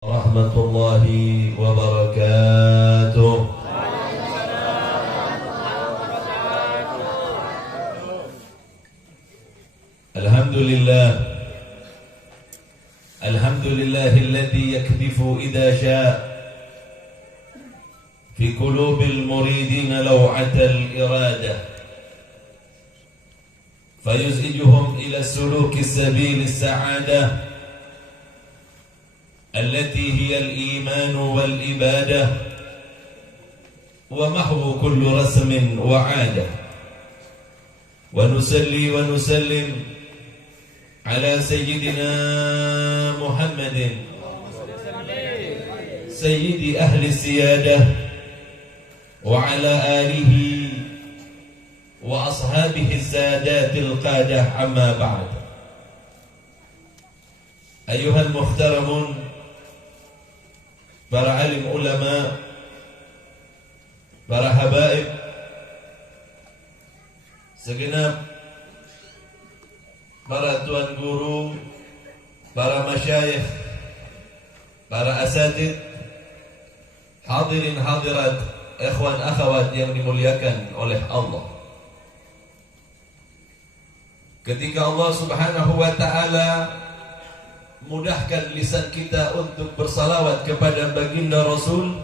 ورحمة الله وبركاته. الحمد لله الحمد لله الذي يكتف إذا شاء في قلوب المريدين لوعة الإرادة فيزعجهم إلى سلوك سبيل السعادة التي هي الإيمان والإبادة ومحو كل رسم وعادة. ونصلي ونسلم على سيدنا محمد سيد أهل السيادة وعلى آله وأصحابه السادات القادة. عما بعد، أيها المحترمون، para alim ulama, para habaib, segenap para tuan guru, para masyayikh, para asatid, hadirin hadirat, ikhwan akhwat yang dimuliakan oleh Allah. Ketika Allah Subhanahu wa ta'ala mudahkan lisan kita untuk bersalawat kepada baginda Rasul,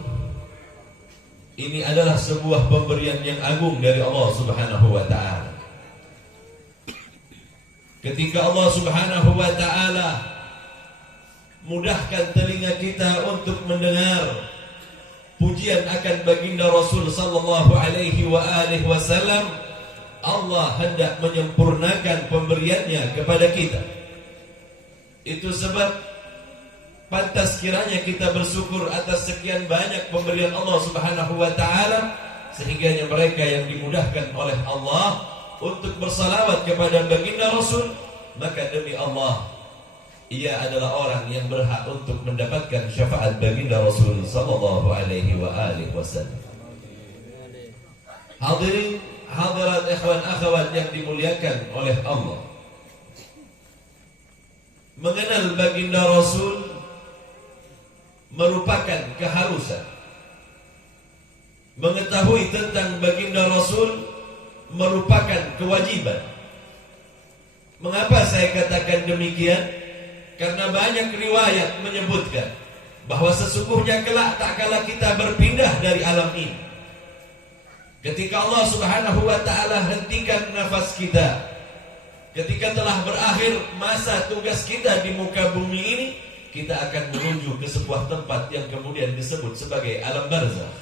ini adalah sebuah pemberian yang agung dari Allah Subhanahu wa ta'ala. Ketika Allah Subhanahu wa ta'ala mudahkan telinga kita untuk mendengar pujian akan baginda Rasul sallallahu alaihi wasallam, Allah hendak menyempurnakan pemberiannya kepada kita. Itu sebab pantas kiranya kita bersyukur atas sekian banyak pemberian Allah Subhanahu wa ta'ala, sehingga mereka yang dimudahkan oleh Allah untuk bersalawat kepada baginda Rasul, maka demi Allah, ia adalah orang yang berhak untuk mendapatkan syafaat baginda Rasul sallallahu alaihi wasallam. Hadirin hadirat, ikhwan akhwat yang dimuliakan oleh Allah, mengenal baginda Rasul merupakan keharusan. Mengetahui tentang baginda Rasul merupakan kewajiban. Mengapa saya katakan demikian? Karena banyak riwayat menyebutkan bahwa sesungguhnya kelak tak kala kita berpindah dari alam ini, ketika Allah Subhanahu wa ta'ala hentikan nafas kita, ketika telah berakhir masa tugas kita di muka bumi ini, kita akan menuju ke sebuah tempat yang kemudian disebut sebagai alam barzakh.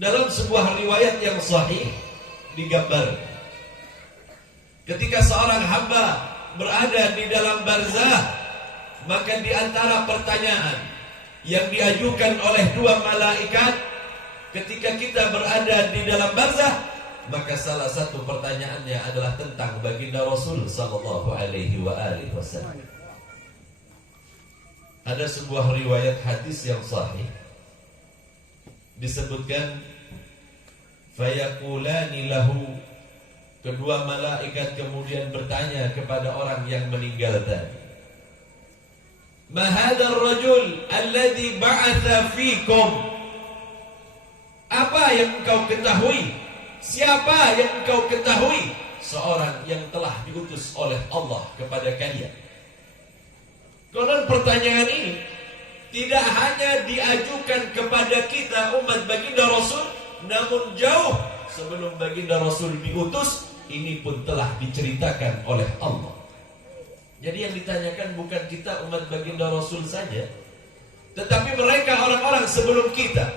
Dalam sebuah riwayat yang sahih digambarkan, ketika seorang hamba berada di dalam barzakh, maka di antara pertanyaan yang diajukan oleh dua malaikat ketika kita berada di dalam barzakh, maka salah satu pertanyaannya adalah tentang baginda Rasul sallallahu alaihi wasallam. Ada sebuah riwayat hadis yang sahih disebutkan, fayaqulani lahu, kedua malaikat kemudian bertanya kepada orang yang meninggal tadi, ma hadzal rajul alladhi ba'atha fikum, apa yang engkau ketahui, siapa yang engkau ketahui seorang yang telah diutus oleh Allah kepada kalian? Konon pertanyaan ini tidak hanya diajukan kepada kita umat baginda Rasul, namun jauh sebelum baginda Rasul diutus, ini pun telah diceritakan oleh Allah. Jadi yang ditanyakan bukan kita umat baginda Rasul saja, tetapi mereka orang-orang sebelum kita,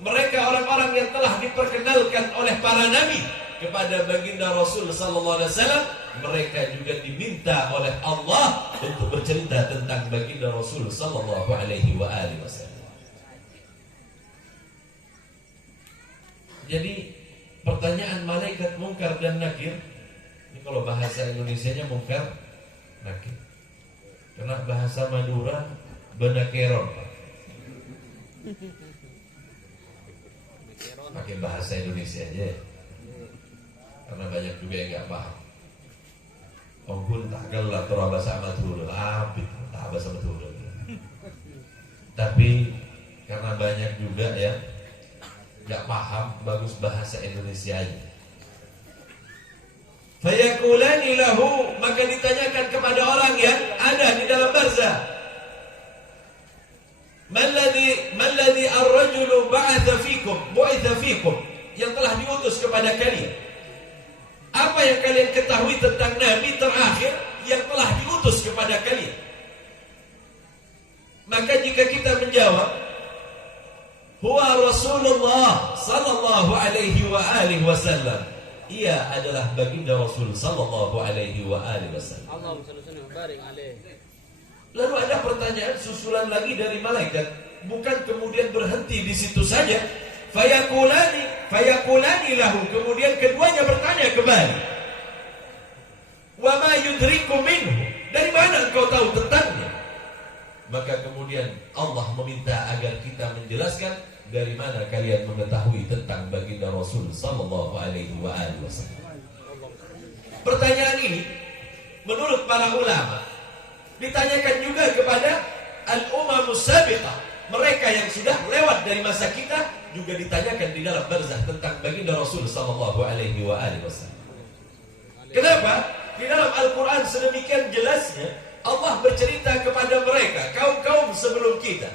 mereka orang-orang yang telah diperkenalkan oleh para nabi kepada baginda Rasul sallallahu alaihi wasallam, mereka juga diminta oleh Allah untuk bercerita tentang baginda Rasul sallallahu alaihi wasallam. Jadi pertanyaan malaikat Munkar dan Nakir, ini kalau bahasa Indonesianya Munkar Nakir, karena bahasa Madura benakeron, pakai bahasa Indonesia aja, karena banyak juga yang nggak paham. Pun tak kalah terabas amat hulu, abid tak abas amat hulu. Tapi karena banyak juga ya nggak paham bagus bahasa Indonesianya. Fayakulani lahu, maka ditanyakan kepada orang yang ada di dalam barzah, Malladhi ar-rajulu bu'itha fikum, yang telah diutus kepada kalian. Apa yang kalian ketahui tentang Nabi terakhir yang telah diutus kepada kalian? Maka jika kita menjawab, huwa Rasulullah sallallahu alaihi wa alihi wasallam, ia adalah baginda Rasul sallallahu alaihi wa alihi wasallam. Lalu ada pertanyaan susulan lagi dari malaikat, bukan kemudian berhenti di situ saja. Fayakulani lahu, kemudian keduanya bertanya kembali, wa ma yudriku minhu, dari mana engkau tahu tentangnya? Maka kemudian Allah meminta agar kita menjelaskan dari mana kalian mengetahui tentang baginda Rasul sallallahu alaihi wasallam. Pertanyaan ini menurut para ulama ditanyakan juga kepada al-umamus sabiqah, mereka yang sudah lewat dari masa kita, juga ditanyakan di dalam barzah tentang baginda Rasul sallallahu alaihi wasallam. Kenapa? Di dalam Al-Quran sedemikian jelasnya Allah bercerita kepada mereka, kaum-kaum sebelum kita,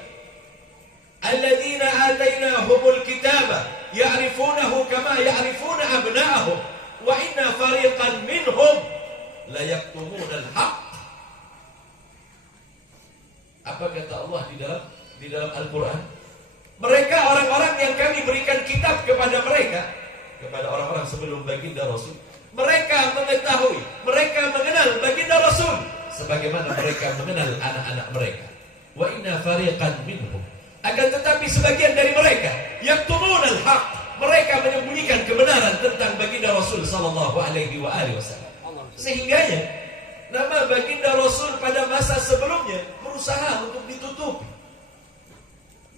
alladzina atainahumul kitaba ya'rifunahu kama ya'rifuna abna'ahum wa inna fariqan minhum la yaktumunal haqq. Apa kata Allah di dalam Al-Quran? Mereka orang-orang yang kami berikan kitab kepada mereka, kepada orang-orang sebelum baginda Rasul, mereka mengetahui, mereka mengenal baginda Rasul sebagaimana mereka mengenal anak-anak mereka. Wa inna fariqan minhum, akan tetapi sebagian dari mereka yaktumunal haq, mereka menyembunyikan kebenaran tentang baginda Rasul sallallahu alaihi wasallam. Sehingganya nama baginda Rasul pada masa sebelumnya berusaha untuk ditutupi.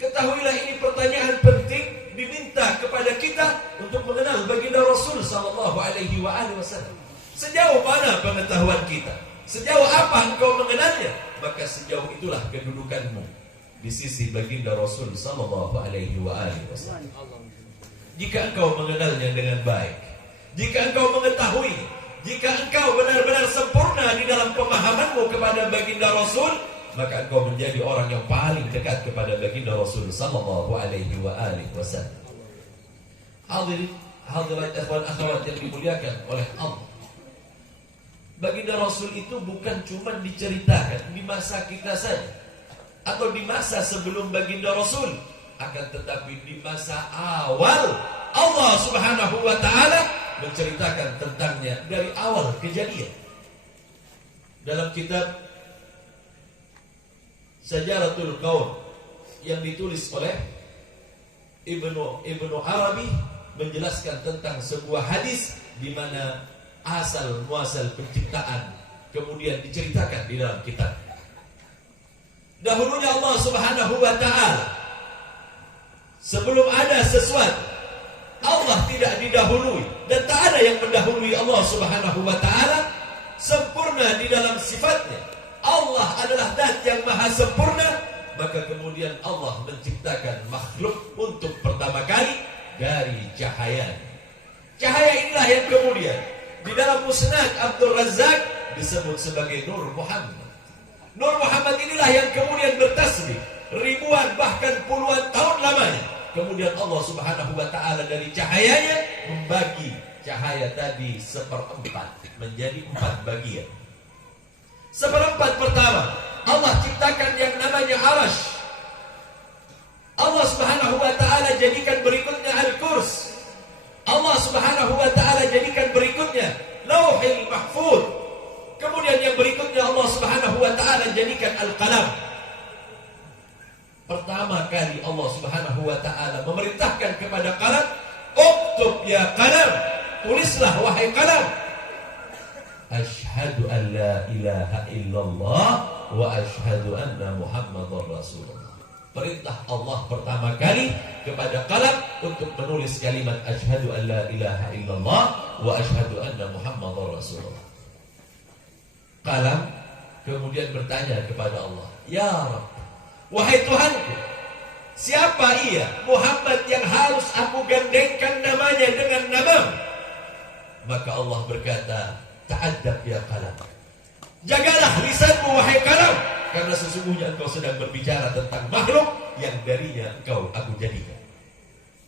Ketahuilah ini pertanyaan penting diminta kepada kita untuk mengenal baginda Rasul sallallahu alaihi wasallam. Sejauh mana pengetahuan kita? Sejauh apa engkau mengenalnya? Maka sejauh itulah kedudukanmu di sisi baginda Rasul sallallahu alaihi wasallam. Jika engkau mengenalnya dengan baik, jika engkau mengetahui, jika engkau benar-benar sempurna di dalam pemahamanmu kepada baginda Rasul, maka engkau menjadi orang yang paling dekat kepada baginda Rasul sallallahu alaihi wasallam. Hadirat ikhwan akhwat yang dimuliakan oleh Allah, baginda Rasul itu bukan cuma diceritakan di masa kita saja atau di masa sebelum baginda Rasul, akan tetapi di masa awal Allah Subhanahu wa taala menceritakan tentangnya dari awal kejadian. Dalam kitab Syajaratul Qaum yang ditulis oleh Ibnu Arabi menjelaskan tentang sebuah hadis di mana asal muasal penciptaan kemudian diceritakan di dalam kitab. Dahulunya Allah Subhanahu wa taala, sebelum ada sesuatu, Allah tidak didahului dan tak ada yang mendahului Allah Subhanahu wa taala, sempurna di dalam sifatnya. Allah adalah zat yang maha sempurna, maka kemudian Allah menciptakan makhluk untuk pertama kali dari cahaya. Cahaya inilah yang kemudian di dalam Musnad Abdul Razak disebut sebagai Nur Muhammad. Nur Muhammad inilah yang kemudian bertasbih ribuan bahkan puluhan tahun lamanya. Kemudian Allah Subhanahu wa taala dari cahayanya membagi cahaya tadi seperempat menjadi 4 bagian. Seperempat pertama Allah ciptakan yang namanya Arash. Allah Subhanahu wa taala jadikan berikutnya Al-Kurs. Allah Subhanahu wa taala jadikan berikutnya Lauhil Mahfuz. Kemudian yang berikutnya Allah Subhanahu wa taala jadikan Al-Qalam. Pertama kali Allah Subhanahu wa taala memerintahkan kepada qalam, "Uktub ya qalam." Tulislah wahai qalam. Asyhadu an la ilaha illallah wa asyhadu anna Muhammadar Rasulullah. Perintah Allah pertama kali kepada qalam untuk menulis kalimat asyhadu an la ilaha illallah wa asyhadu anna Muhammadar Rasulullah. Qalam kemudian bertanya kepada Allah, "Ya Rabb, wahai Tuhanku, Siapa ia? Muhammad yang harus aku gandengkan namanya dengan nama. Maka Allah berkata, ta'addab ya qalam. Jagalah lisanmu wahai kalam, karena sesungguhnya engkau sedang berbicara tentang makhluk yang darinya engkau aku jadikan.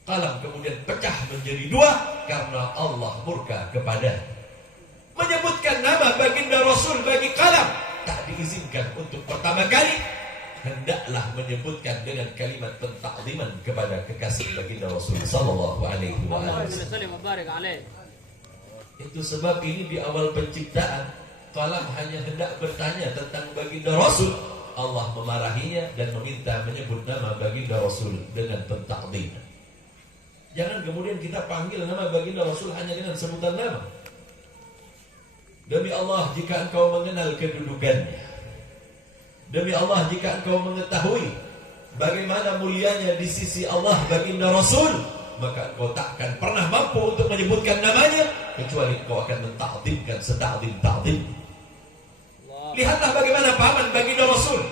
Kalam kemudian pecah menjadi dua karena Allah murka kepada. Menyebutkan nama baginda Rasul bagi kalam tak diizinkan untuk pertama kali. Hendaklah menyebutkan dengan kalimat pentakziman kepada kekasih baginda Rasul sallallahu alaihi wasallam. Itu sebab ini di awal penciptaan kalam hanya hendak bertanya tentang baginda Rasul, Allah memarahinya dan meminta menyebut nama baginda Rasul dengan pentakziman. Jangan kemudian kita panggil nama baginda Rasul hanya dengan sebutan nama. Demi Allah, jika engkau mengenal kedudukannya, demi Allah, jika engkau mengetahui bagaimana mulianya di sisi Allah baginda Rasul, maka engkau takkan pernah mampu untuk menyebutkan namanya kecuali engkau akan mentakzimkan setakzim-takzim. Lihatlah bagaimana paman baginda Rasul.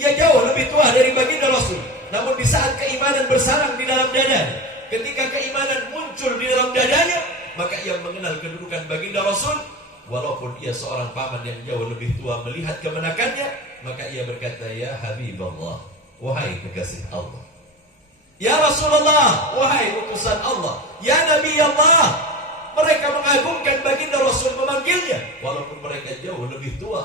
Ia jauh lebih tua dari baginda Rasul, namun di saat keimanan bersarang di dalam dadanya, ketika keimanan muncul di dalam dadanya, maka ia mengenal kedudukan baginda Rasul. Walaupun ia seorang paman yang jauh lebih tua melihat kemenakannya, maka ia berkata, ya Habibullah, wahai kekasih Allah. Ya Rasulullah, wahai utusan Allah. Ya Nabi Allah. Mereka mengagungkan baginda Rasul, memanggilnya walaupun mereka jauh lebih tua.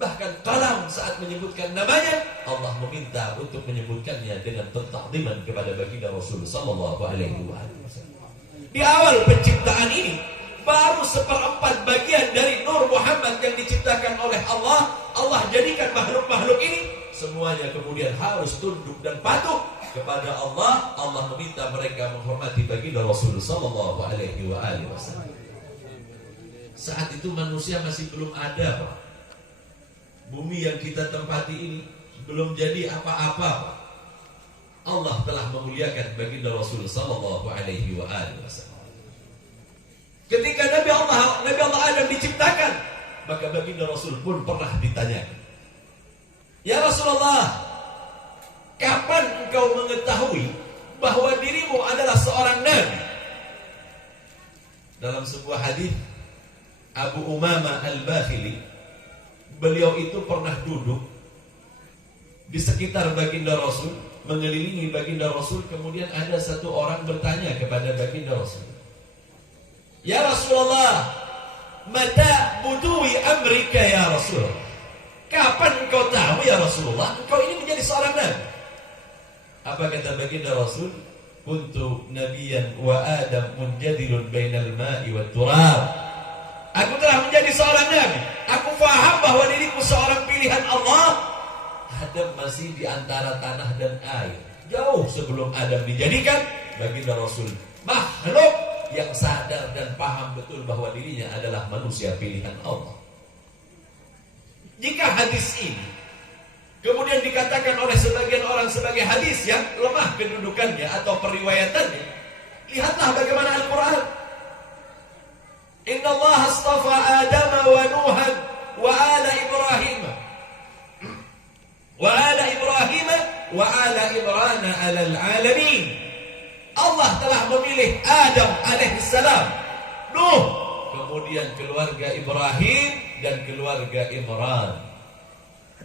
Bahkan kalam saat menyebutkan namanya, Allah meminta untuk menyebutkannya dengan pentakziman kepada baginda Rasul sallallahu alaihi wasallam. Di awal penciptaan ini, baru 1/4 bagian dari Nur Muhammad yang diciptakan oleh Allah. Allah jadikan makhluk-makhluk ini semuanya kemudian harus tunduk dan patuh kepada Allah. Allah meminta mereka menghormati baginda Rasul sallallahu alaihi wasallam. Saat itu manusia masih belum ada, Pak. Bumi yang kita tempati ini belum jadi apa-apa, Pak. Allah telah memuliakan baginda Rasul sallallahu alaihi wasallam. Ketika Nabi Allah Adam diciptakan, maka baginda Rasul pun pernah ditanyakan, ya Rasulullah, kapan engkau mengetahui bahwa dirimu adalah seorang nabi? Dalam sebuah hadis Abu Umamah Al-Bakhili, beliau itu pernah duduk di sekitar baginda Rasul, mengelilingi baginda Rasul. Kemudian ada satu orang bertanya kepada baginda Rasul, ya Rasulullah, mata budui amrika ya Rasulullah. Kapan engkau tahu ya Rasulullah engkau ini menjadi seorang nabi? Apa kata baginda Rasul? Kuntu nabiyan wa Adam munjadilun bainal ma'i wat turab. Aku telah menjadi seorang nabi. Aku faham bahwa diriku seorang pilihan Allah. Adam masih di antara tanah dan air. Jauh sebelum Adam dijadikan, baginda Rasul makhluk yang sadar dan paham betul bahwa dirinya adalah manusia pilihan Allah. Jika hadis ini kemudian dikatakan oleh sebagian orang sebagai hadis yang lemah kedudukannya atau periwayatannya, lihatlah bagaimana Al-Quran. Inna Allah astafa Adam wa Nuhan wa ala Ibrahim wa ala Imran alal alamin. Allah telah memilih Adam alaihissalam, Nuh, kemudian keluarga Ibrahim dan keluarga Imran.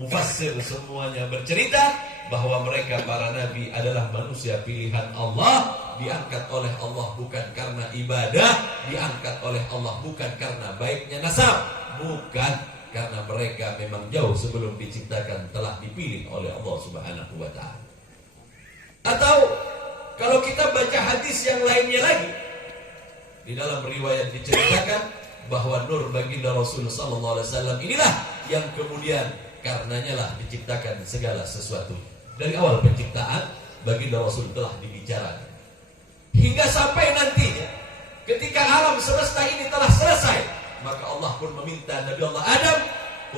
Mufassir semuanya bercerita bahwa mereka para nabi adalah manusia pilihan Allah, diangkat oleh Allah bukan karena ibadah, diangkat oleh Allah bukan karena baiknya nasab, bukan, karena mereka memang jauh sebelum diciptakan telah dipilih oleh Allah Subhanahu wa ta'ala. Atau kalau kita baca hadis yang lainnya lagi, di dalam riwayat diceritakan bahwa nur baginda Rasul sallallahu alaihi wasallam inilah yang kemudian karenanya lah diciptakan segala sesuatu. Dari awal penciptaan, baginda Rasul telah dibicarakan. Hingga sampai nantinya, ketika alam semesta ini telah selesai, maka Allah pun meminta Nabi Allah Adam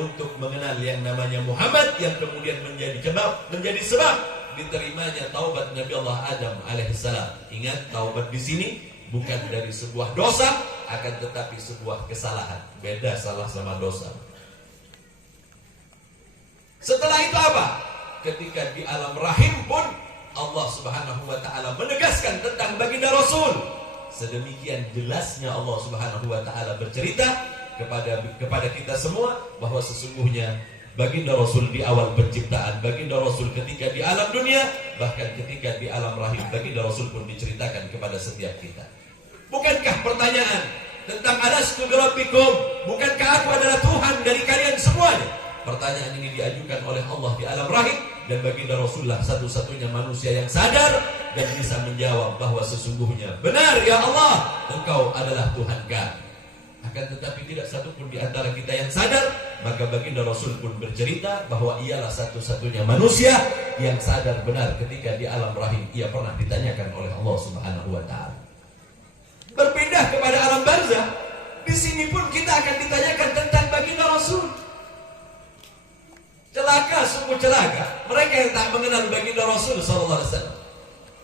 untuk mengenal yang namanya Muhammad, yang kemudian menjadi sebab diterimanya taubat Nabi Allah Adam alaihissalam. Ingat, taubat di sini bukan dari sebuah dosa, akan tetapi sebuah kesalahan. Beda salah sama dosa. Setelah itu apa? Ketika di alam rahim pun Allah Subhanahu wa taala menegaskan tentang baginda Rasul. Sedemikian jelasnya Allah Subhanahu wa taala bercerita kepada kita semua bahwa sesungguhnya baginda Rasul di awal penciptaan, baginda Rasul ketika di alam dunia, bahkan ketika di alam rahim, baginda Rasul pun diceritakan kepada setiap kita. Bukankah pertanyaan tentang alastu birabbikum, bukankah aku adalah Tuhan dari kalian semuanya? Pertanyaan ini diajukan oleh Allah di alam rahim, dan baginda Rasulullah satu-satunya manusia yang sadar dan bisa menjawab bahwa sesungguhnya benar ya Allah, Engkau adalah Tuhan kami. Akan tetapi tidak satu pun di antara kita yang sadar. Maka baginda Rasul pun bercerita bahwa ialah satu-satunya manusia yang sadar benar ketika di alam rahim ia pernah ditanyakan oleh Allah Subhanahu wa taala. Berpindah kepada alam barzah, di sini pun kita akan ditanyakan tentang baginda Rasul. Celaka, sungguh celaka mereka yang tak mengenal baginda Rasul sallallahu alaihi wasallam.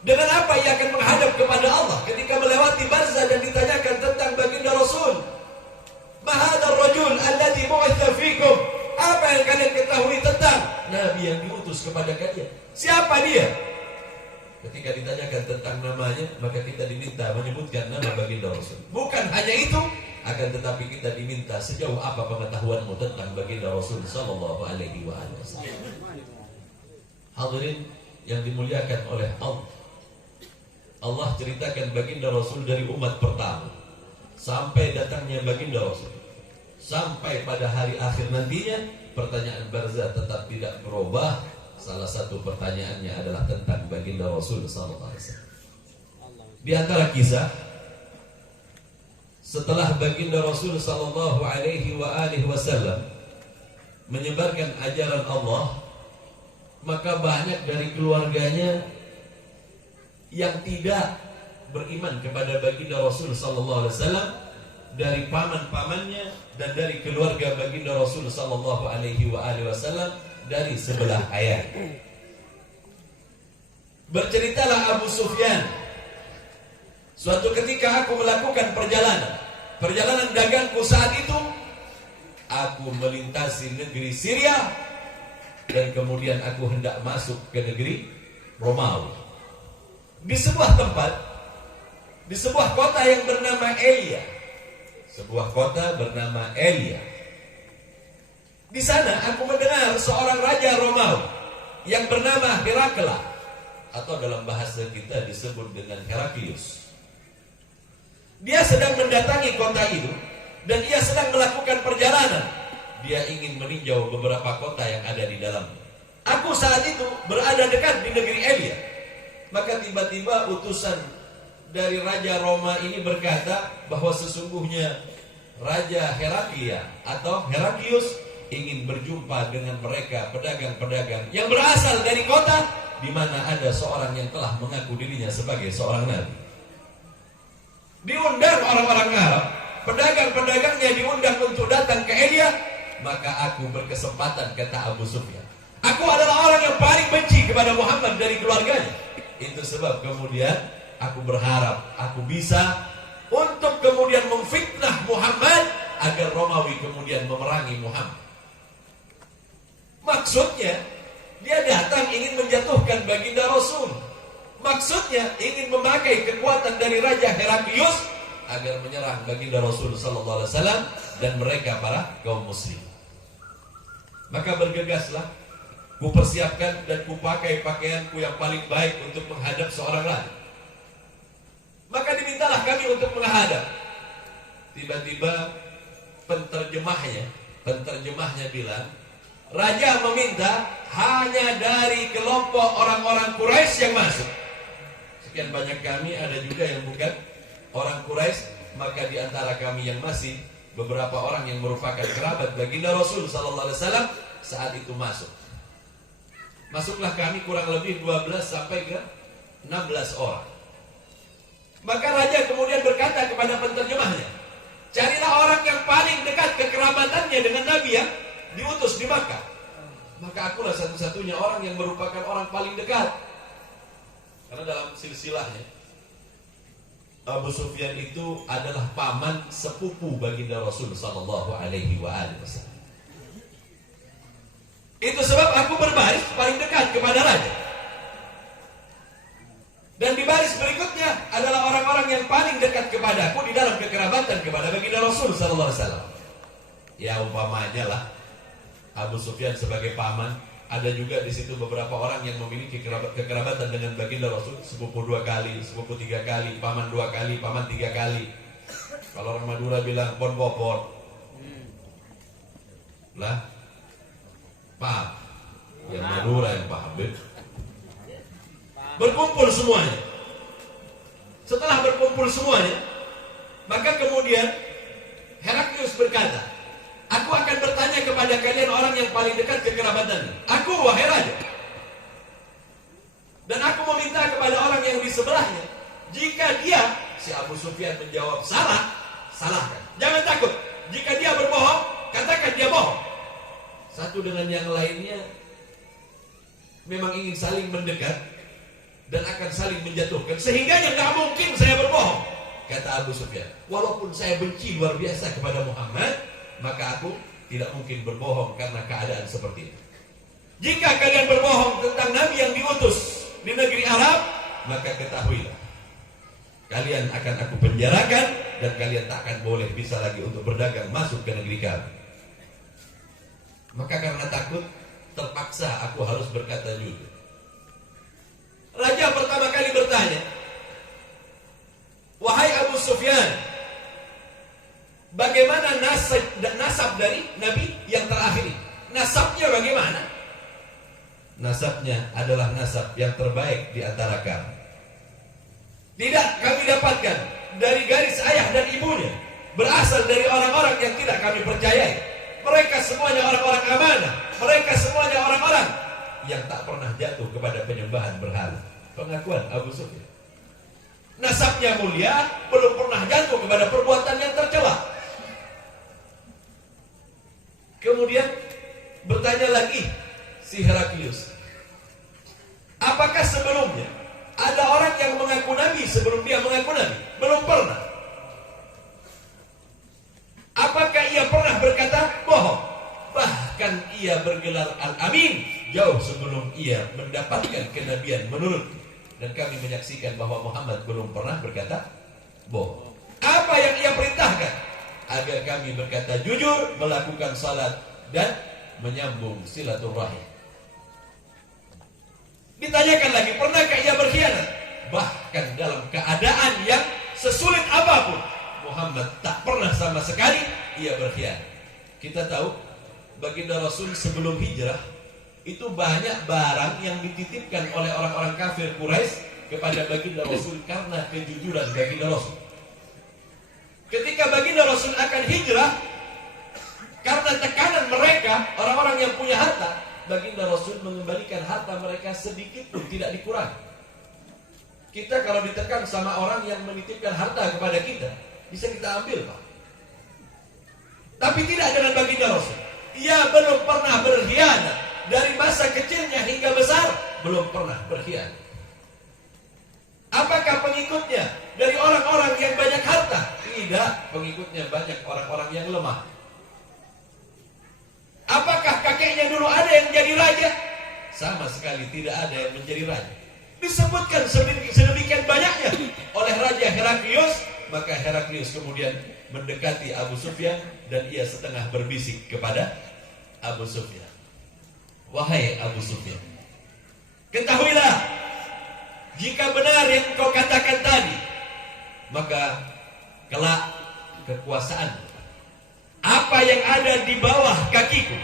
Dengan apa ia akan menghadap kepada Allah ketika melewati barzah dan ditanyakan tentang baginda Rasul? Mahadar rajul alladhi bu'itha fikum. Apa yang kalian ketahui tentang Nabi yang diutus kepada kalian? Siapa dia? Ketika ditanyakan tentang namanya, maka kita diminta menyebutkan nama baginda Rasul. Bukan hanya itu, akan tetapi kita diminta sejauh apa pengetahuanmu tentang baginda Rasul sallallahu alaihi wasallam. Hadirin yang dimuliakan oleh Allah, Allah ceritakan baginda Rasul dari umat pertama sampai datangnya baginda Rasul, sampai pada hari akhir nantinya. Pertanyaan barzah tetap tidak berubah. Salah satu pertanyaannya adalah tentang baginda Rasul sallallahu alaihi wasallam. Di antara kisah, setelah baginda Rasul sallallahu alaihi wasallam menyebarkan ajaran Allah, maka banyak dari keluarganya yang tidak beriman kepada baginda Rasul sallallahu alaihi wasallam, dari paman-pamannya dan dari keluarga baginda Rasul sallallahu alaihi wasallam dari sebelah ayah. Berceritalah Abu Sufyan, suatu ketika aku melakukan perjalanan dagangku saat itu, aku melintasi negeri Syria dan kemudian aku hendak masuk ke negeri Romawi. Di sebuah tempat, di sebuah kota yang bernama Elia. Sebuah kota bernama Elia. Di sana aku mendengar seorang raja Romawi yang bernama Herakla, atau dalam bahasa kita disebut dengan Heraklius. Dia sedang mendatangi kota itu dan ia sedang melakukan perjalanan. Dia ingin meninjau beberapa kota yang ada di dalamnya. Aku saat itu berada dekat di negeri Elia. Maka tiba-tiba utusan dari Raja Roma ini berkata bahwa sesungguhnya Raja Heraklia atau Heraklius ingin berjumpa dengan mereka pedagang-pedagang yang berasal dari kota di mana ada seorang yang telah mengaku dirinya sebagai seorang nabi. Diundang orang-orang Arab, pedagang-pedagangnya diundang untuk datang ke Elia. Maka aku berkesempatan, kata Abu Sufyan, aku adalah orang yang paling benci kepada Muhammad dari keluarganya. Itu sebab kemudian aku berharap aku bisa untuk kemudian memfitnah Muhammad agar Romawi kemudian memerangi Muhammad. Maksudnya dia datang ingin menjatuhkan baginda Rasul. Maksudnya ingin memakai kekuatan dari Raja Heraklius agar menyerang baginda Rasul sallallahu alaihi wasallam dan mereka para kaum muslim. Maka bergegaslah, ku persiapkan dan ku pakai pakaianku yang paling baik untuk menghadap seorang raja. Maka dimintalah kami untuk menghadap. Tiba-tiba penterjemahnya bilang, raja meminta hanya dari kelompok orang-orang Quraisy yang masuk. Sekian banyak kami, ada juga yang bukan orang Quraisy. Maka di antara kami yang masih, beberapa orang yang merupakan kerabat baginda Rasul sallallahu alaihi wasallam saat itu masuk. Masuklah kami kurang lebih 12 sampai ke 16 orang. Maka raja kemudian berkata kepada penterjemahnya, carilah orang yang paling dekat kekerabatannya dengan Nabi yang diutus di Makkah. Maka akulah satu-satunya orang yang merupakan orang paling dekat. Karena dalam silsilahnya Abu Sufyan itu adalah paman sepupu baginda Rasul sallallahu alaihi wasallam. Itu sebab aku berbaris paling dekat kepada raja. Sallallahu Alaihi Wasallam. Ya umpamanya lah, Abu Sufyan sebagai paman, ada juga di situ beberapa orang yang memiliki kekerabatan dengan baginda Rasul, sepupu 2 kali, sepupu 3 kali, paman 2 kali, paman 3 kali. Kalau orang Madura bilang pon popon, lah, paham? Yang Madura yang paham, berkumpul semuanya. Setelah berkumpul semuanya, maka kemudian Heraklius berkata, aku akan bertanya kepada kalian orang yang paling dekat kekerabatannya. Aku, wahai raja. Dan aku meminta kepada orang yang di sebelahnya, jika dia, si Abu Sufyan menjawab salah, salahkan. Jangan takut. Jika dia berbohong, katakan dia bohong. Satu dengan yang lainnya memang ingin saling mendekat dan akan saling menjatuhkan, sehingga nggak mungkin saya berbohong, kata Abu Sufyan. Walaupun saya benci luar biasa kepada Muhammad, maka aku tidak mungkin berbohong karena keadaan seperti itu. Jika kalian berbohong tentang Nabi yang diutus di negeri Arab, maka ketahuilah, kalian akan aku penjarakan dan kalian tak akan boleh bisa lagi untuk berdagang masuk ke negeri kami. Maka karena takut, terpaksa aku harus berkata jujur. Raja pertama kali bertanya, wahai Abu Sufyan, bagaimana nasab dari Nabi yang terakhir ini? Nasabnya bagaimana? Nasabnya adalah nasab yang terbaik di antara kami. Tidak kami dapatkan dari garis ayah dan ibunya, berasal dari orang-orang yang tidak kami percayai. Mereka semuanya orang-orang amanah. Mereka semuanya orang-orang yang tak pernah jatuh kepada penyembahan berhala. Pengakuan Abu Sufyan. Nasabnya mulia, belum pernah jatuh kepada perbuatan yang tercela. Kemudian bertanya lagi si Heraklius, apakah sebelumnya ada orang yang mengaku Nabi sebelum dia mengaku Nabi? Belum pernah. Apakah ia pernah berkata bohong? Bahkan ia bergelar Al-Amin jauh sebelum ia mendapatkan kenabian menurut. Dan kami menyaksikan bahwa Muhammad belum pernah berkata bohong. Apa yang ia perintahkan? Agar kami berkata jujur, melakukan salat dan menyambung silaturahim. Ditanyakan lagi, pernahkah ia berkhianat? Bahkan dalam keadaan yang sesulit apapun, Muhammad tak pernah sama sekali ia berkhianat. Kita tahu baginda Rasul sebelum hijrah itu banyak barang yang dititipkan oleh orang-orang kafir Quraisy kepada baginda Rasul karena kejujuran baginda Rasul. Ketika baginda Rasul akan hijrah, karena tekanan mereka, orang-orang yang punya harta, baginda Rasul mengembalikan harta mereka sedikit pun tidak dikurangi. Kita kalau ditekan sama orang yang menitipkan harta kepada kita, bisa kita ambil, Pak. Tapi tidak dengan baginda Rasul. Ia belum pernah berkhianat. Dari masa kecilnya hingga besar, belum pernah berkhianat. Apakah pengikutnya dari orang-orang yang banyak harta? Tidak, pengikutnya banyak orang-orang yang lemah. Apakah kakeknya dulu ada yang jadi raja? Sama sekali tidak ada yang menjadi raja. Disebutkan sedemikian banyaknya oleh Raja Heraklius, maka Heraklius kemudian mendekati Abu Sufyan dan ia setengah berbisik kepada Abu Sufyan. Wahai Abu Sufyan, ketahuilah, jika benar yang kau katakan tadi, maka kelak kekuasaan apa yang ada di bawah kakiku,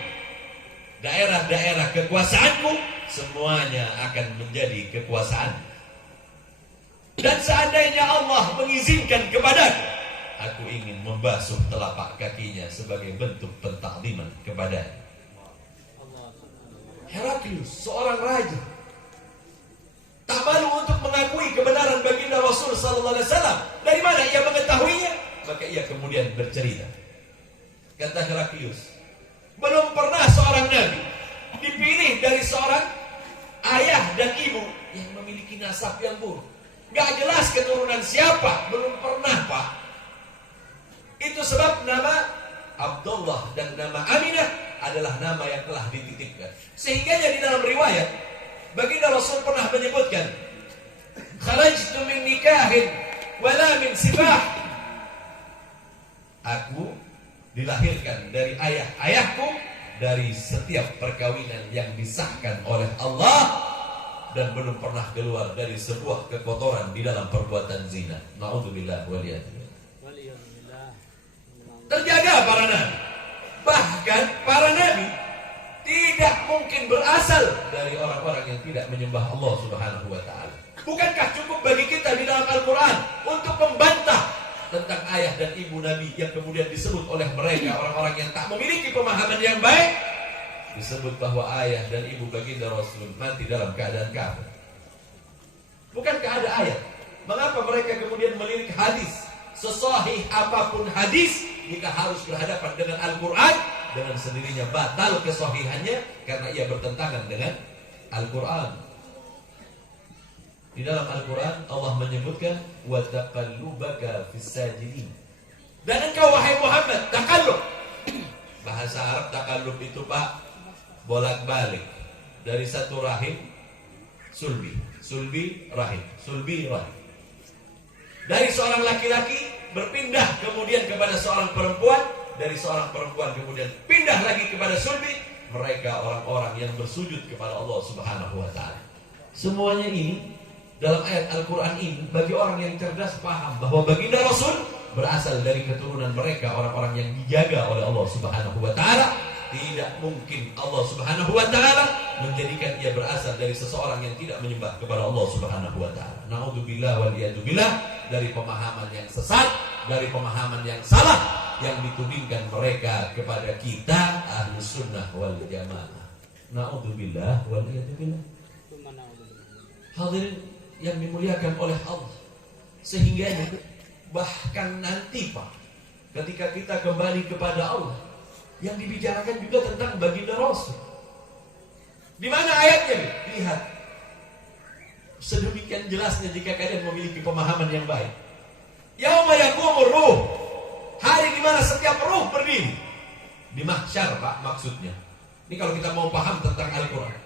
daerah-daerah kekuasaanku, semuanya akan menjadi kekuasaan. Dan seandainya Allah mengizinkan kepadaku, aku ingin membasuh telapak kakinya sebagai bentuk pentakliman kepadanya. Heraklius, seorang raja, tak malu untuk mengakui kebenaran baginda Rasul Sallallahu Alaihi Wasallam. Dari mana ia mengetahuinya? Maka ia kemudian bercerita. Kata Heraklius, belum pernah seorang nabi dipilih dari seorang ayah dan ibu yang memiliki nasab yang buruk. Gak jelas keturunan siapa, belum pernah, Pak. Itu sebab nama Abdullah dan nama Aminah adalah nama yang telah dititipkan. Sehingga di dalam riwayat baginda Rasul pernah menyebutkan, kharajtu min nikahin wala min sibah. Aku dilahirkan dari ayah-ayahku, dari setiap perkawinan yang disahkan oleh Allah, dan belum pernah keluar dari sebuah kekotoran di dalam perbuatan zina. Na'udzubillah waliyadzubillah. Terjaga para nabi. Bahkan para nabi tidak mungkin berasal dari orang-orang yang tidak menyembah Allah Subhanahu wa ta'ala. Bukankah cukup bagi kita di dalam Al-Quran untuk membantah tentang ayah dan ibu nabi yang kemudian disebut oleh mereka orang-orang yang tak memiliki pemahaman yang baik, disebut bahwa ayah dan ibu baginda Rasul mati dalam keadaan kafir? Bukankah ada ayat? Mengapa mereka kemudian melirik hadis? Sesahih apapun hadis, jika harus berhadapan dengan Al-Quran, dengan sendirinya batal kesahihannya karena ia bertentangan dengan Al-Quran. Di dalam Al-Quran Allah menyebutkan wa taqallubaka fis sajidin. Dan engkau wahai Muhammad takallub. Bahasa Arab takallub itu Pak, bolak-balik dari satu rahim sulbi rahim, sulbi rahim. Dari seorang laki-laki berpindah kemudian kepada seorang perempuan, dari seorang perempuan kemudian pindah lagi kepada sulbi. Mereka orang-orang yang bersujud kepada Allah Subhanahu wa ta'ala. Semuanya ini dalam ayat Al-Quran ini bagi orang yang cerdas paham bahwa baginda Rasul berasal dari keturunan mereka, orang-orang yang dijaga oleh Allah Subhanahu wa ta'ala. Tidak mungkin Allah Subhanahu wa ta'ala menjadikan ia berasal dari seseorang yang tidak menyembah kepada Allah Subhanahu wa ta'ala. Na'udzubillah waliyadzubillah, dari pemahaman yang sesat, dari pemahaman yang salah yang ditudingkan mereka kepada kita Ahlus Sunnah wal Jamaah. Na'udzubillah waliyadzubillah. Hadirin yang dimuliakan oleh Allah, sehingga bahkan nanti Pak, ketika kita kembali kepada Allah, yang dibicarakan juga tentang baginda Rasul. Di mana ayatnya? Lihat. Sedemikian jelasnya jika kalian memiliki pemahaman yang baik. Yauma yaqumur ruh, hari di mana setiap ruh berdiri. Di mahsyar Pak maksudnya. Ini kalau kita mau paham tentang Al-Quran.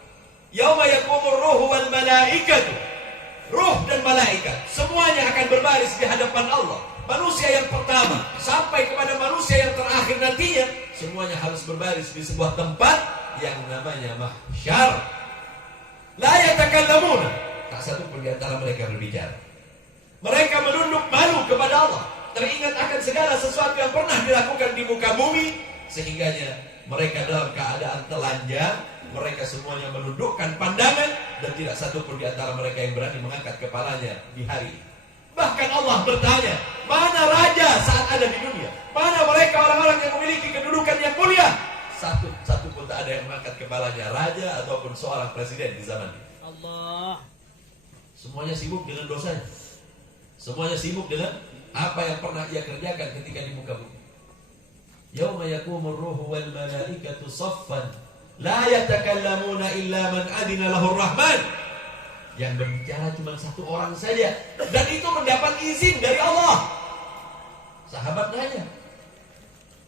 Yauma yaqumur ruh wal malaikatu. Ruh dan malaikat semuanya akan berbaris di hadapan Allah. Manusia yang pertama sampai kepada manusia yang terakhir nantinya, semuanya harus berbaris di sebuah tempat yang namanya mahsyar. La yatakallamuna, tak satu pun di antara mereka berbicara. Mereka menunduk malu kepada Allah, teringat akan segala sesuatu yang pernah dilakukan di muka bumi, sehingganya mereka dalam keadaan telanjang. Mereka semuanya menundukkan pandangan dan tidak satu pun di antara mereka yang berani mengangkat kepalanya di hari ini. Bahkan Allah bertanya, mana raja saat ada di dunia? Mana mereka orang-orang yang memiliki kedudukan yang mulia? Satu pun tak ada yang mengangkat kepalanya, raja ataupun seorang presiden di zaman ini. Allah. Semuanya sibuk dengan dosanya. Semuanya sibuk dengan apa yang pernah ia kerjakan ketika di muka bumi. Yauma yaqumur ruhu wal malaikatu saffan la yatakallamuna illa man adina lahur rahman. Yang berbicara cuma satu orang saja, dan itu mendapat izin dari Allah. Sahabat nanya,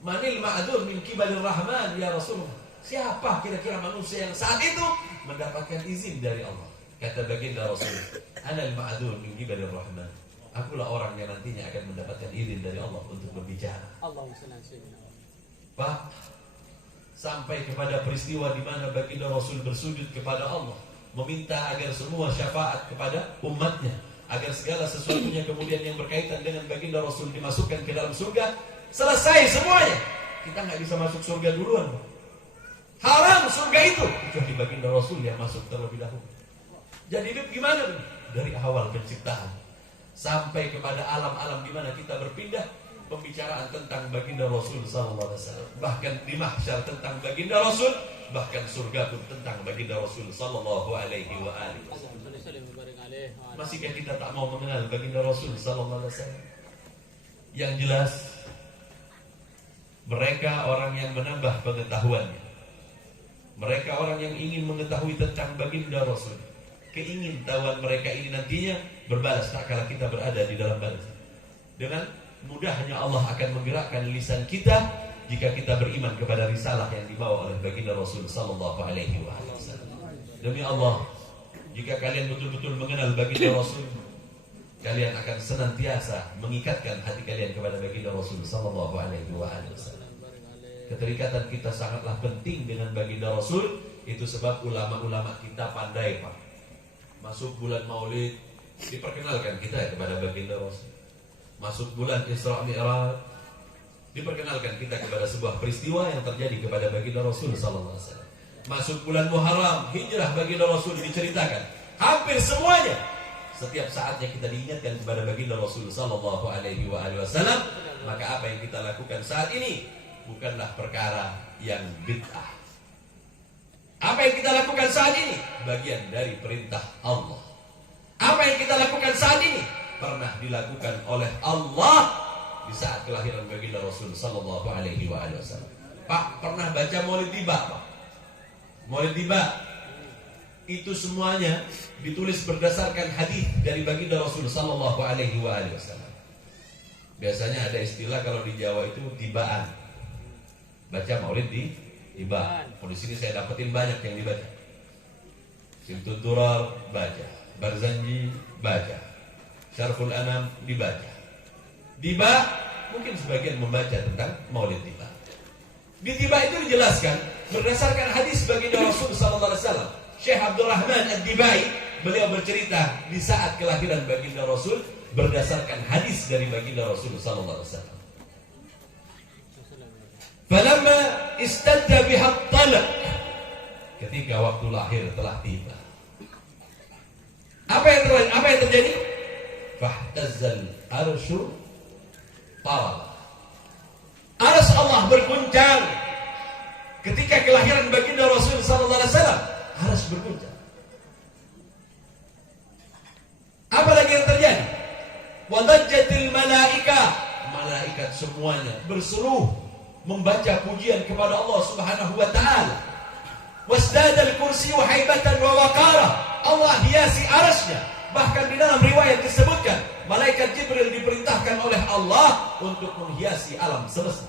manil ma'adzur min kibalir rahman ya Rasulullah? Siapa kira-kira manusia yang saat itu mendapatkan izin dari Allah? Kata baginda Rasul, anal ma'adzur min kibalir rahman. Akulah orang yang nantinya akan mendapatkan izin dari Allah untuk berbicara. Pak, sampai kepada peristiwa di mana baginda Rasul bersujud kepada Allah, meminta agar semua syafaat kepada umatnya, agar segala sesuatunya kemudian yang berkaitan dengan baginda Rasul dimasukkan ke dalam surga. Selesai semuanya, kita nggak bisa masuk surga duluan. Haram surga itu kecuali baginda Rasul yang masuk terlebih dahulu. Jadi hidup gimana? Dari awal penciptaan sampai kepada alam-alam di mana kita berpindah, pembicaraan tentang baginda Rasul sallallahu alaihi wasallam. Bahkan di mahsyar tentang baginda Rasul, bahkan surga pun tentang baginda Rasul sallallahu alaihi wa alihi wasallam. Masihkah kita tak mau mengenal baginda Rasul sallallahu alaihi wasallam? Yang jelas mereka orang yang menambah pengetahuannya. Mereka orang yang ingin mengetahui tentang baginda Rasul. Keingintahuan mereka ini nantinya berbalas tak kala kita berada di dalam balas. Dengan mudahnya Allah akan menggerakkan lisan kita jika kita beriman kepada risalah yang dibawa oleh baginda Rasul sallallahu alaihi wasallam. Demi Allah, jika kalian betul-betul mengenal baginda Rasul, kalian akan senantiasa mengikatkan hati kalian kepada baginda Rasul sallallahu alaihi wasallam. keterikatan kita sangatlah penting dengan baginda Rasul. Itu sebab ulama-ulama kita pandai, Pak. Masuk bulan Maulid, diperkenalkan kita kepada baginda Rasul. Masuk bulan Isra Mi'raj, diperkenalkan kita kepada sebuah peristiwa yang terjadi kepada baginda Rasul sallallahu alaihi wasallam. Masuk bulan Muharram, hijrah baginda Rasul diceritakan. Hampir semuanya setiap saatnya kita diingatkan kepada baginda Rasul sallallahu alaihi wasallam. Maka apa yang kita lakukan saat ini bukanlah perkara yang bid'ah. Apa yang kita lakukan saat ini bagian dari perintah Allah. Apa yang kita lakukan saat ini pernah dilakukan oleh Allah di saat kelahiran baginda Rasul sallallahu alaihi wasallam. Pak, pernah baca Maulid Tiba, Pak? Maulid Tiba itu semuanya ditulis berdasarkan hadis dari baginda Rasul sallallahu alaihi wasallam. Biasanya ada istilah kalau di Jawa itu tibaan. Baca Maulid di Tiba. Di sini saya dapetin banyak yang dibaca. Simtud Durar baca, Barzanji baca, Syarful Anam dibaca. Tiba mungkin sebagian membaca tentang Maulid Tiba. Di Tiba itu dijelaskan berdasarkan hadis baginda Rasul sallallahu alaihi wasallam. Syekh Abdurrahman Ad-Dibai beliau bercerita di saat kelahiran baginda Rasul berdasarkan hadis dari baginda Rasul sallallahu alaihi wasallam. Falamma istadda biha talaq, ketika waktu lahir telah tiba. Apa yang terjadi? Fahtazzal arsyu tarab. Arsy Allah berguncang ketika kelahiran baginda Rasul sallallahu alaihi wasallam. Arsy berguncang. Apa lagi yang terjadi? Wadajjatil malaika, malaikat semuanya berseru membaca pujian kepada Allah Subhanahu wa taala. Wasdadal kursi wa haibatan wa waqara. Allah hiasi arasnya. Bahkan di dalam riwayat disebutkan malaikat Jibril diperintahkan oleh Allah untuk menghiasi alam semesta.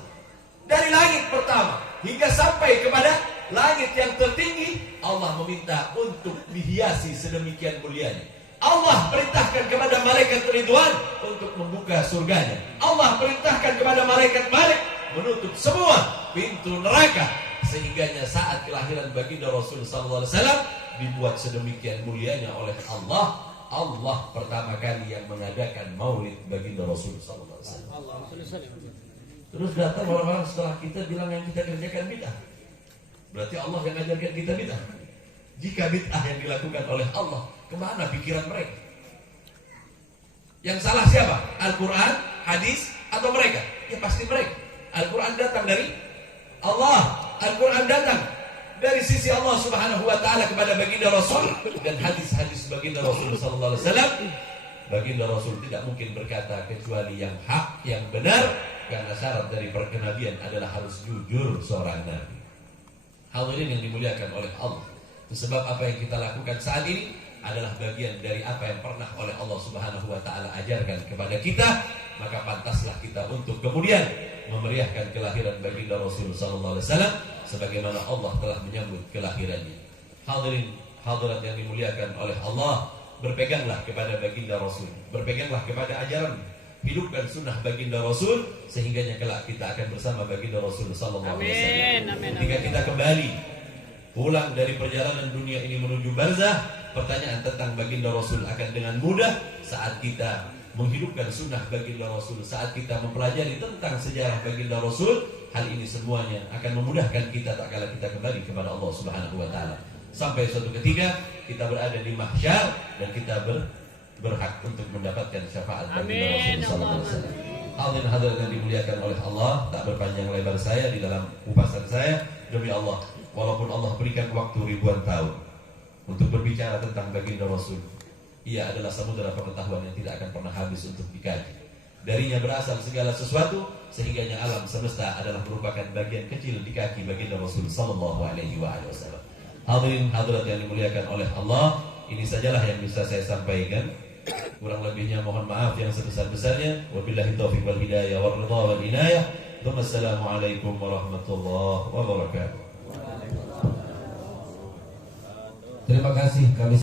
Dari langit pertama hingga sampai kepada langit yang tertinggi, Allah meminta untuk dihiasi sedemikian mulianya. Allah perintahkan kepada malaikat Ridwan untuk membuka surganya. Allah perintahkan kepada malaikat Malik menutup semua pintu neraka. Sehingganya saat kelahiran baginda Rasul sallallahu alaihi wasallam dibuat sedemikian mulianya oleh Allah. Allah pertama kali yang mengadakan Maulid baginda Rasul sallallahu alaihi wasallam. Terus datang orang-orang setelah kita bilang yang kita kerjakan bid'ah. Berarti Allah yang mengajarkan kita bid'ah. Jika bid'ah yang dilakukan oleh Allah, kemana pikiran mereka? Yang salah siapa? Al-Quran, hadis, atau mereka? Ya pasti mereka. Al-Quran datang dari Allah. Al-Quran datang dari sisi Allah Subhanahu wa taala kepada baginda Rasul, dan hadis-hadis baginda Rasul sallallahu alaihi wasallam. Baginda Rasul tidak mungkin berkata kecuali yang hak, yang benar, karena syarat dari perkenabian adalah harus jujur seorang nabi. Hadirin yang dimuliakan oleh Allah. Itu sebab apa yang kita lakukan saat ini adalah bagian dari apa yang pernah oleh Allah Subhanahu wa taala ajarkan kepada kita. Maka pantaslah kita untuk kemudian memeriahkan kelahiran baginda Rasul sallallahu alaihi wasallam sebagaimana Allah telah menyambut kelahirannya. Hadirin hadirat yang dimuliakan oleh Allah, berpeganglah kepada baginda Rasul, berpeganglah kepada ajaran, hidupkan sunnah baginda Rasul sehingganya kelak kita akan bersama baginda Rasul sallallahu alaihi wasallam. Ketika kita kembali pulang dari perjalanan dunia ini menuju barzah, pertanyaan tentang baginda Rasul akan dengan mudah saat kita menghidupkan sunnah baginda Rasul, saat kita mempelajari tentang sejarah baginda Rasul. Hal ini semuanya akan memudahkan kita tak kala kita kembali kepada Allah Subhanahu wa taala. Sampai suatu ketika kita berada di mahsyar dan kita berhak untuk mendapatkan syafaat baginda Rasul sallallahu alaihi wasallam. Hadirin yang dimuliakan oleh Allah, tak berpanjang lebar saya di dalam kupasan saya. Demi Allah, walaupun Allah berikan waktu ribuan tahun untuk berbicara tentang baginda Rasul, ia adalah samudera pengetahuan yang tidak akan pernah habis untuk dikaji. Darinya berasal segala sesuatu, sehingganya alam semesta adalah merupakan bagian kecil di kaki baginda Rasul sallallahu alaihi wasallam. Hadirin hadirat yang dimuliakan oleh Allah, ini sajalah yang bisa saya sampaikan. Kurang lebihnya mohon maaf yang sebesar-besarnya. Wabillahi taufiq wal hidayah wal ridha wal inayah. Wassalamualaikum warahmatullahi wabarakatuh. Terima kasih kami